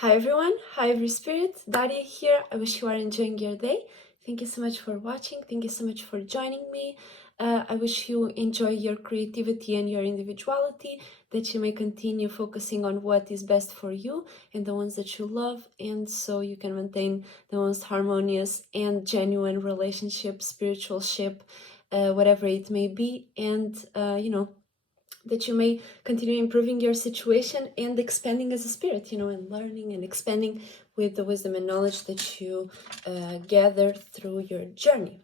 Hi everyone, hi every spirit, Daria here. I wish you are enjoying your day. Thank you so much for watching, thank you so much for joining me. I wish you enjoy your creativity and your individuality, that you may continue focusing on what is best for you and the ones that you love, and so you can maintain the most harmonious and genuine relationship, spiritual ship, whatever it may be, and that you may continue improving your situation and expanding as a spirit, and learning and expanding with the wisdom and knowledge that you gather through your journey.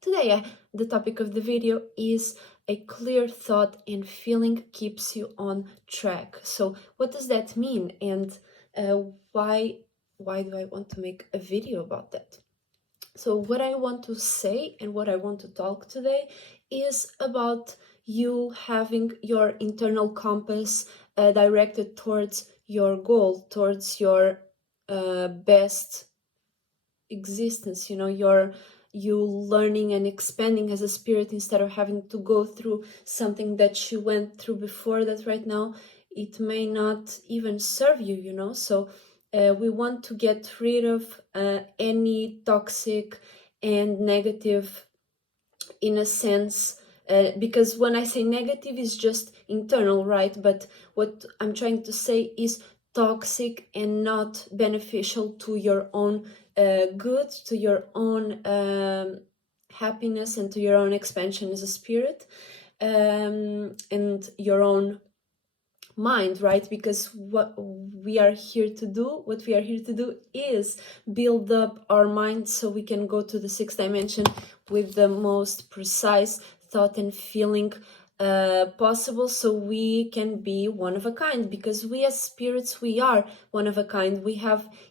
Today, the topic of the video is a clear thought and feeling keeps you on track. So what does that mean, and why do I want to make a video about that? So what I want to say and what I want to talk today is about you having your internal compass directed towards your goal, towards your best existence, you learning and expanding as a spirit instead of having to go through something that you went through before, that right now it may not even serve you. So we want to get rid of any toxic and negative, in a sense, because when I say negative, is just internal, right? But what I'm trying to say is toxic and not beneficial to your own good, to your own happiness, and to your own expansion as a spirit, and your own mind, right? Because what we are here to do is build up our mind so we can go to the sixth dimension with the most precise thought and feeling possible, so we can be one of a kind, because we as spirits, we are one of a kind.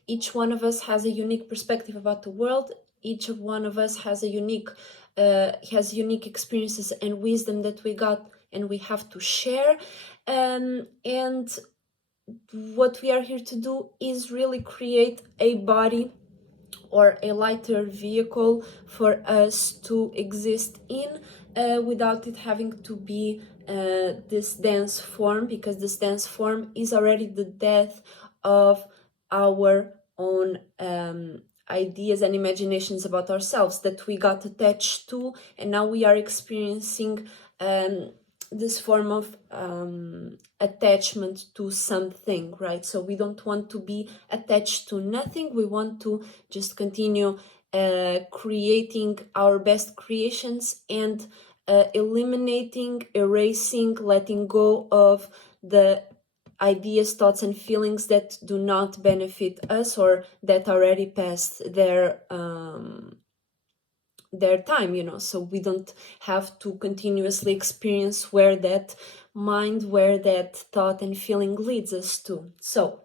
Each one of us has a unique perspective about the world. Each one of us has a unique experiences and wisdom that we got and we have to share. And what we are here to do is really create a body or a lighter vehicle for us to exist in, without it having to be this dense form, because this dense form is already the death of our own ideas and imaginations about ourselves that we got attached to, and now we are experiencing this form of attachment to something, right? So we don't want to be attached to nothing. We want to just continue creating our best creations and eliminating, erasing, letting go of the ideas, thoughts, and feelings that do not benefit us, or that already passed their time, so we don't have to continuously experience where that mind, where that thought and feeling leads us to. So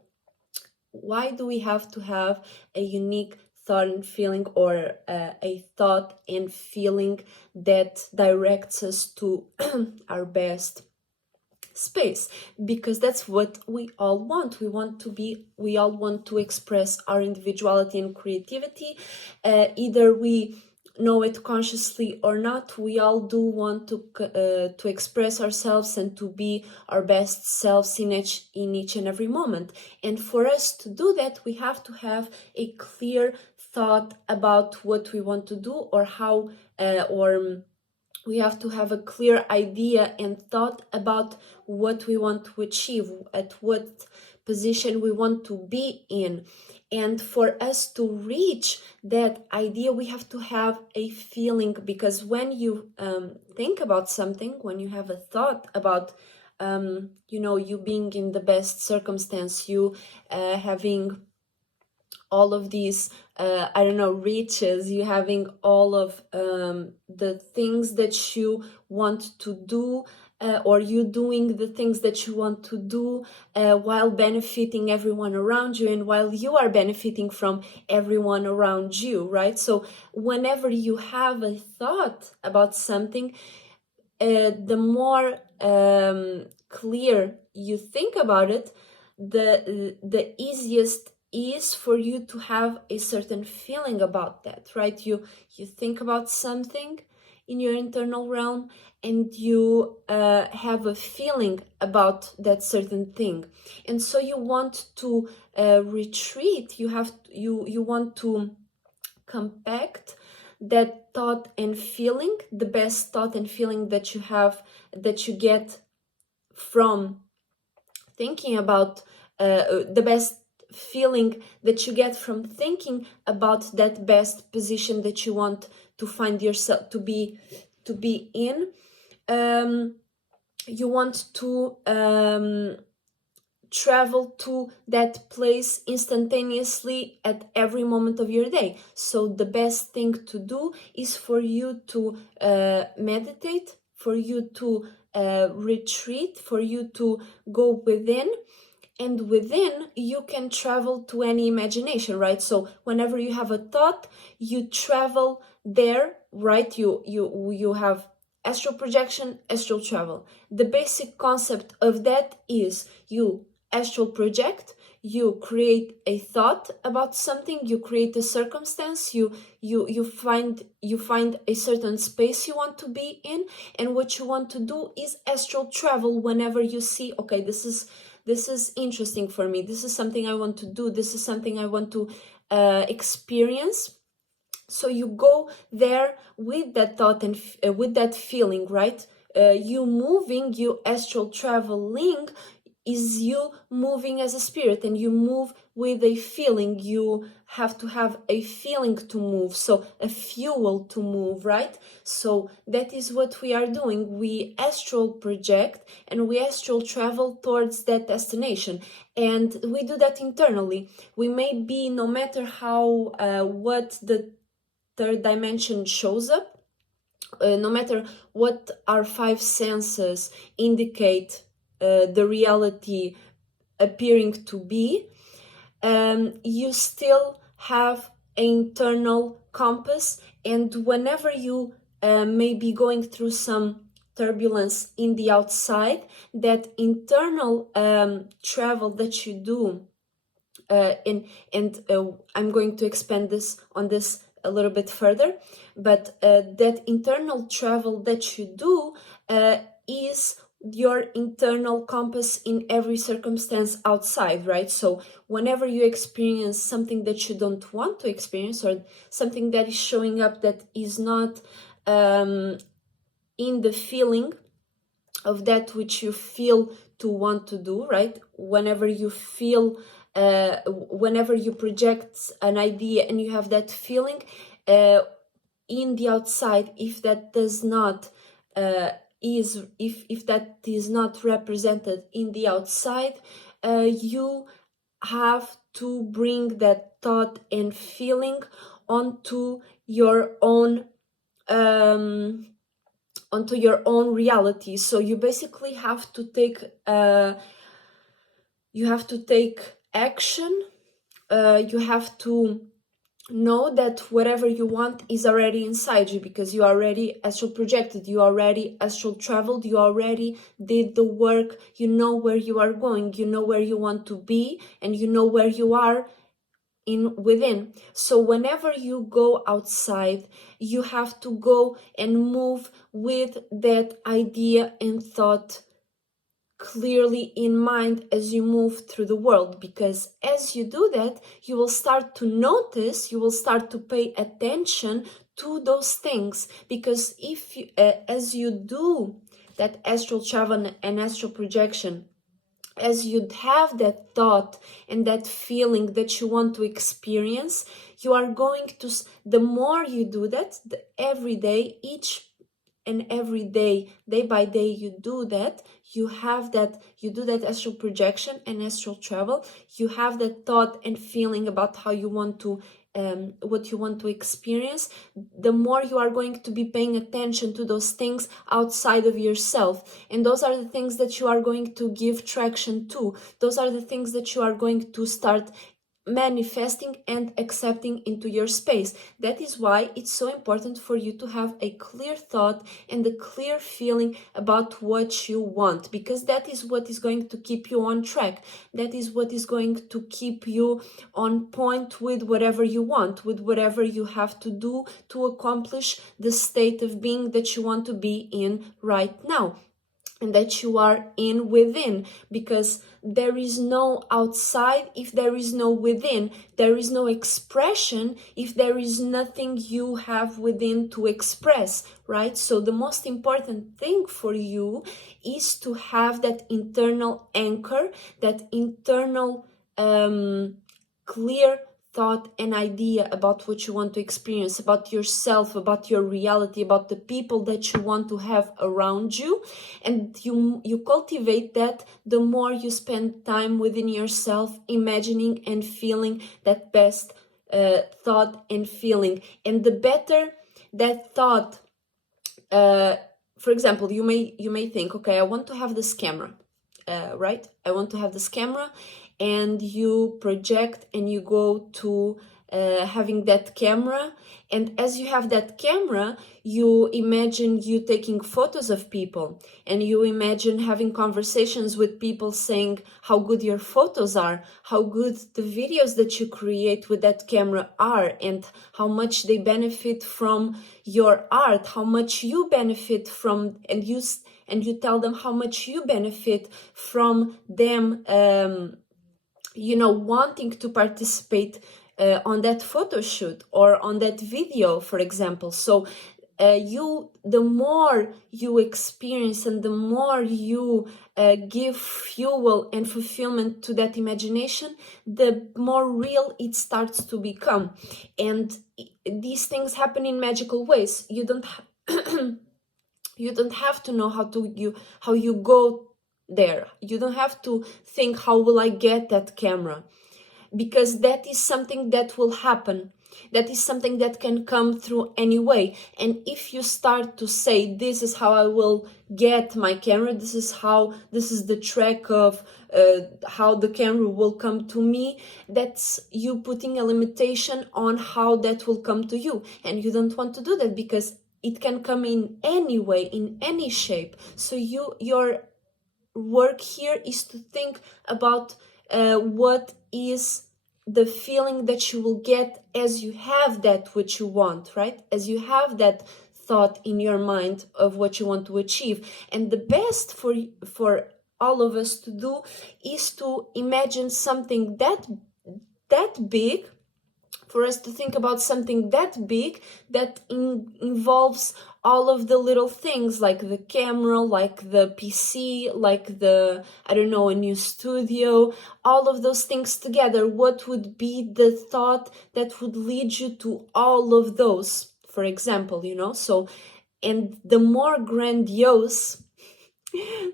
why do we have to have a unique thought and feeling, or a thought and feeling that directs us to our best space? Because that's what we all want. We all want to express our individuality and creativity. Either we know it consciously or not, we all do want to express ourselves and to be our best selves in each and every moment. And for us to do that, we have to have a clear thought about what we want to do, or how we have to have a clear idea and thought about what we want to achieve, at what position we want to be in. And for us to reach that idea, we have to have a feeling, because when you think about something, when you have a thought about you being in the best circumstance, you having all of these riches, you having all of the things that you want to do, or you doing the things that you want to do while benefiting everyone around you, and while you are benefiting from everyone around you, right? So whenever you have a thought about something, the more clear you think about it, the easiest is for you to have a certain feeling about that, right? You think about something in your internal realm, and you have a feeling about that certain thing, and so you want to retreat. You want to compact that thought and feeling, the best thought and feeling that you have, that you get from thinking about the best feeling that you get from thinking about that best position that you want to find yourself to be in. You want to travel to that place instantaneously at every moment of your day. So the best thing to do is for you to meditate, for you to retreat, for you to go within, and within you can travel to any imagination, right? So whenever you have a thought, you travel there, right? You have astral projection, astral travel. The basic concept of that is you astral project, you create a thought about something, you create a circumstance, you find a certain space you want to be in, and what you want to do is astral travel whenever you see, okay, this is interesting for me, this is something I want to do, this is something I want to experience. So you go there with that thought and with that feeling, right? You moving, you astral traveling is you moving as a spirit, and you move with a feeling. You have to have a feeling to move, so a fuel to move, right? So that is what we are doing. We astral project and we astral travel towards that destination, and we do that internally. We may be, no matter how what the third dimension shows up, no matter what our five senses indicate the reality appearing to be, you still have an internal compass, and whenever you may be going through some turbulence in the outside, that internal travel that you do, I'm going to expand on this a little bit further, but that internal travel that you do is your internal compass in every circumstance outside, right? So whenever you experience something that you don't want to experience, or something that is showing up that is not in the feeling of that which you feel to want to do, right? Whenever you feel whenever you project an idea and you have that feeling in the outside, if that does not if that is not represented in the outside, you have to bring that thought and feeling onto your own reality. So you basically have to take action. You have to know that whatever you want is already inside you, because you already astral projected, you already astral traveled, you already did the work. You know where you are going, you know where you want to be, and you know where you are within. So whenever you go outside, you have to go and move with that idea and thought clearly in mind as you move through the world, because as you do that, you will start to notice, you will start to pay attention to those things. Because if you, as you do that astral travel and astral projection, as you have that thought and that feeling that you want to experience, you are going to, the more you do that, every day, each and every day, day by day, you do that, you do that astral projection and astral travel, you have that thought and feeling about how you want to what you want to experience, the more you are going to be paying attention to those things outside of yourself. And those are the things that you are going to give traction to. Those are the things that you are going to start manifesting and accepting into your space. That is why it's so important for you to have a clear thought and a clear feeling about what you want, because that is what is going to keep you on track. That is what is going to keep you on point with whatever you want, with whatever you have to do to accomplish the state of being that you want to be in right now, and that you are in within, because there is no outside if there is no within. There is no expression if there is nothing you have within to express, right? So the most important thing for you is to have that internal anchor, that internal clear thought and idea about what you want to experience, about yourself, about your reality, about the people that you want to have around you. And you cultivate that the more you spend time within yourself, imagining and feeling that best thought and feeling. And the better that thought, for example, you may think, okay, I want to have this camera, right? I want to have this camera, and you project and you go to having that camera. And as you have that camera, you imagine you taking photos of people, and you imagine having conversations with people saying how good your photos are, how good the videos that you create with that camera are, and how much they benefit from your art, how much you benefit from, and you tell them how much you benefit from them wanting to participate on that photo shoot or on that video, for example. So the more you experience and the more you give fuel and fulfillment to that imagination, the more real it starts to become. And these things happen in magical ways. You don't you don't have to know how you go there. You don't have to think, how will I get that camera? Because that is something that will happen. That is something that can come through anyway. And if you start to say, this is how I will get my camera, this is the track of how the camera will come to me, that's you putting a limitation on how that will come to you. And you don't want to do that, because it can come in any way, in any shape. So your work here is to think about what is the feeling that you will get as you have that which you want, right? As you have that thought in your mind of what you want to achieve. And the best for all of us to do is to imagine something that big, for us to think about something that big that involves all of the little things, like the camera, like the PC, like the, I don't know, a new studio, all of those things together. What would be the thought that would lead you to all of those, for example, So, and the more grandiose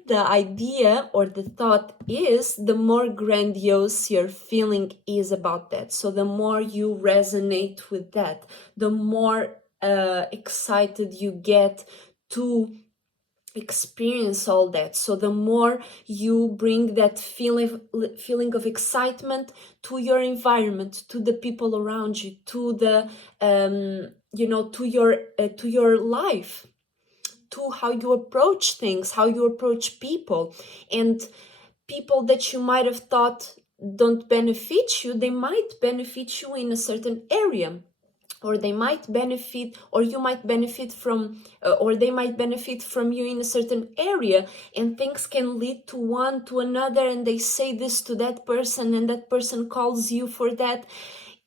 the idea or the thought is, the more grandiose your feeling is about that. So the more you resonate with that, the more excited you get to experience all that. So the more you bring that feeling of excitement to your environment, to the people around you, to the to your life, to how you approach things, how you approach people. And people that you might have thought don't benefit you, they might benefit you in a certain area, or they might benefit, or you might benefit from, or they might benefit from you in a certain area. And things can lead to one to another, and they say this to that person, and that person calls you for that.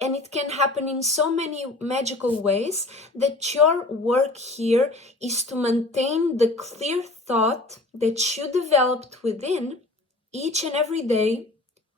And it can happen in so many magical ways, that your work here is to maintain the clear thought that you developed within each and every day,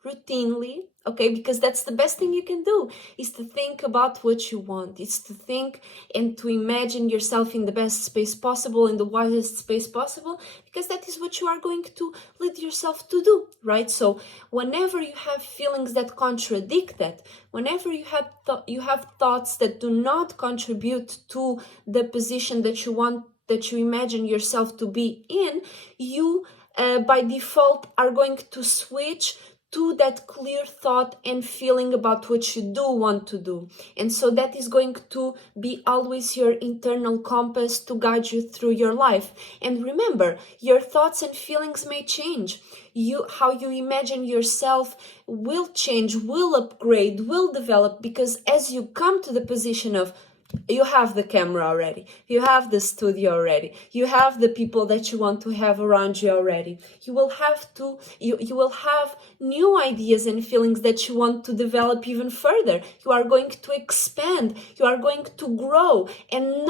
routinely, okay? Because that's the best thing you can do, is to think about what you want. It's to think and to imagine yourself in the best space possible, in the wisest space possible, because that is what you are going to lead yourself to do, right? So whenever you have feelings that contradict that, whenever you have thoughts that do not contribute to the position that you want, that you imagine yourself to be in, you by default are going to switch to that clear thought and feeling about what you do want to do. And so that is going to be always your internal compass to guide you through your life. And remember, your thoughts and feelings may change. How you imagine yourself will change, will upgrade, will develop, because as you come to the position of you have the camera already, you have the studio already, you have the people that you want to have around you already, you will have new ideas and feelings that you want to develop even further. You are going to expand, you are going to grow, and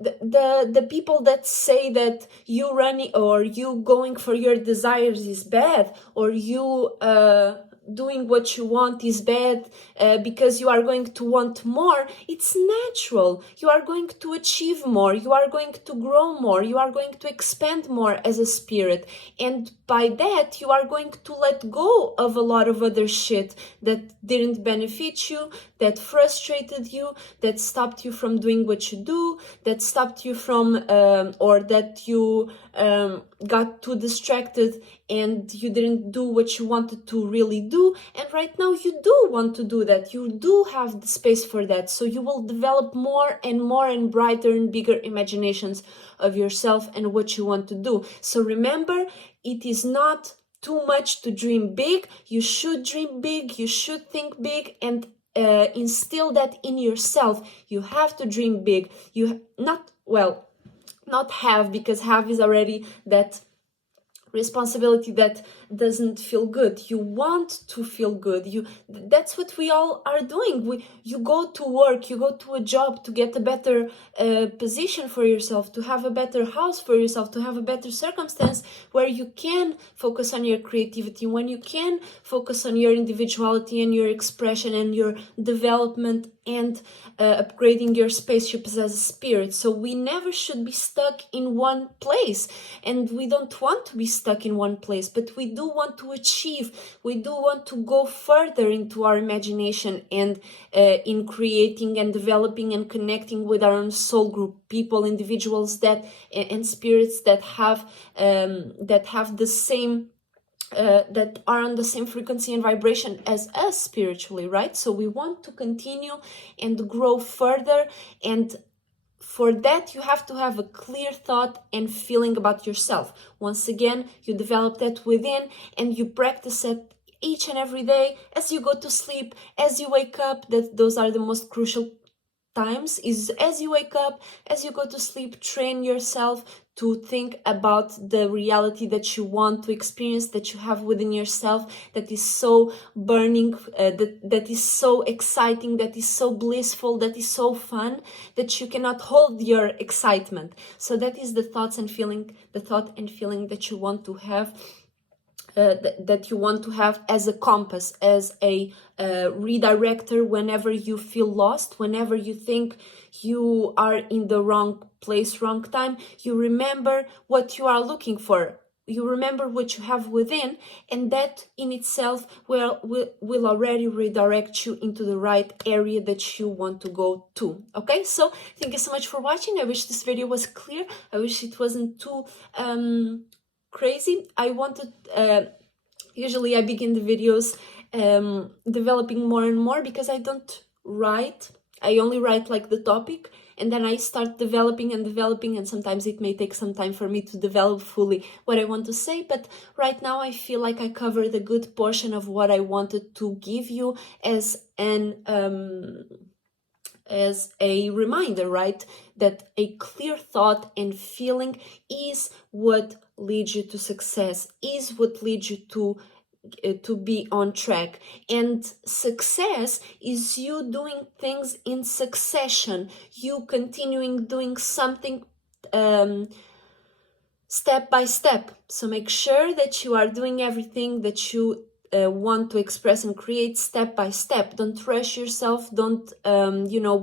the people that say that you running or you going for your desires is bad, or you doing what you want is bad because you are going to want more, it's natural. You are going to achieve more, you are going to grow more, you are going to expand more as a spirit, and by that you are going to let go of a lot of other shit that didn't benefit you, that frustrated you, that stopped you from doing what you do, that stopped you from or that you got too distracted and you didn't do what you wanted to really do. And right now you do want to do that, you do have the space for that, so you will develop more and brighter and bigger imaginations of yourself and what you want to do. So remember, it is not too much to dream big. You should dream big, you should think big, and instill that in yourself. You have to dream big. You not have, because have is already that responsibility that doesn't feel good. You want to feel good. That's what we all are doing. You go to work, you go to a job to get a better position for yourself, to have a better house for yourself, to have a better circumstance where you can focus on your creativity, when you can focus on your individuality and your expression and your development and upgrading your spaceship as a spirit. So we never should be stuck in one place, and we don't want to be stuck in one place, but we do want to achieve, we do want to go further into our imagination and in creating and developing and connecting with our own soul group, people, individuals that and spirits that have the same that are on the same frequency and vibration as us spiritually, right? So we want to continue and grow further, and for that you have to have a clear thought and feeling about yourself. Once again, you develop that within and you practice it each and every day, as you go to sleep, as you wake up. Those are the most crucial times, is as you wake up, as you go to sleep. Train yourself to think about the reality that you want to experience, that you have within yourself, that is so burning, that is so exciting, that is so blissful, that is so fun, that you cannot hold your excitement. So that is the thought and feeling that you want to have, that you want to have as a compass, as a redirector whenever you feel lost, whenever you think you are in the wrong place, wrong time. You remember what you are looking for. You remember what you have within, and that in itself will already redirect you into the right area that you want to go to. Okay, so thank you so much for watching. I wish this video was clear. I wish it wasn't too crazy. I wanted usually I begin the videos developing more and more, because I don't write. I only write like the topic, and then I start developing, and sometimes it may take some time for me to develop fully what I want to say. But right now I feel like I covered a good portion of what I wanted to give you as a reminder, right? That a clear thought and feeling is what leads you to success, is what leads you to be on track. And success is you doing things in succession, you continuing doing something step by step. So make sure that you are doing everything that you want to express and create step by step. Don't rush yourself. Don't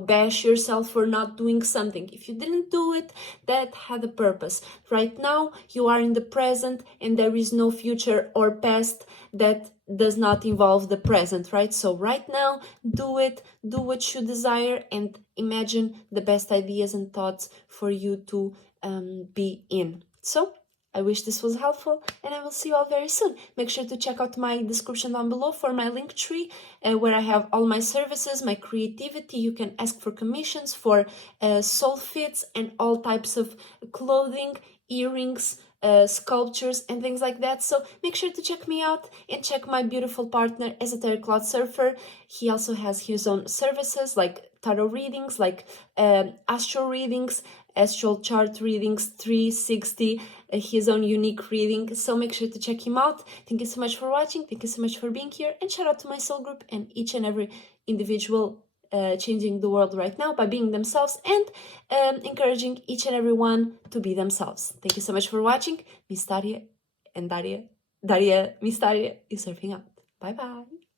bash yourself for not doing something. If you didn't do it, that had a purpose. Right now you are in the present, and there is no future or past that does not involve the present, right? So right now, do it, do what you desire, and imagine the best ideas and thoughts for you to be in. So I wish this was helpful, and I will see you all very soon. Make sure to check out my description down below for my LinkTree, where I have all my services, my creativity. You can ask for commissions for soul fits and all types of clothing, earrings, sculptures, and things like that. So make sure to check me out and check my beautiful partner, Esotericcloudsurfer. He also has his own services like tarot readings, like astral readings, astral chart readings, 360, his own unique reading. So make sure to check him out. Thank you so much for watching. Thank you so much for being here. And shout out to my soul group and each and every individual changing the world right now by being themselves and encouraging each and every one to be themselves. Thank you so much for watching. Miss Daria and Daria, Miss Daria is surfing out. Bye bye.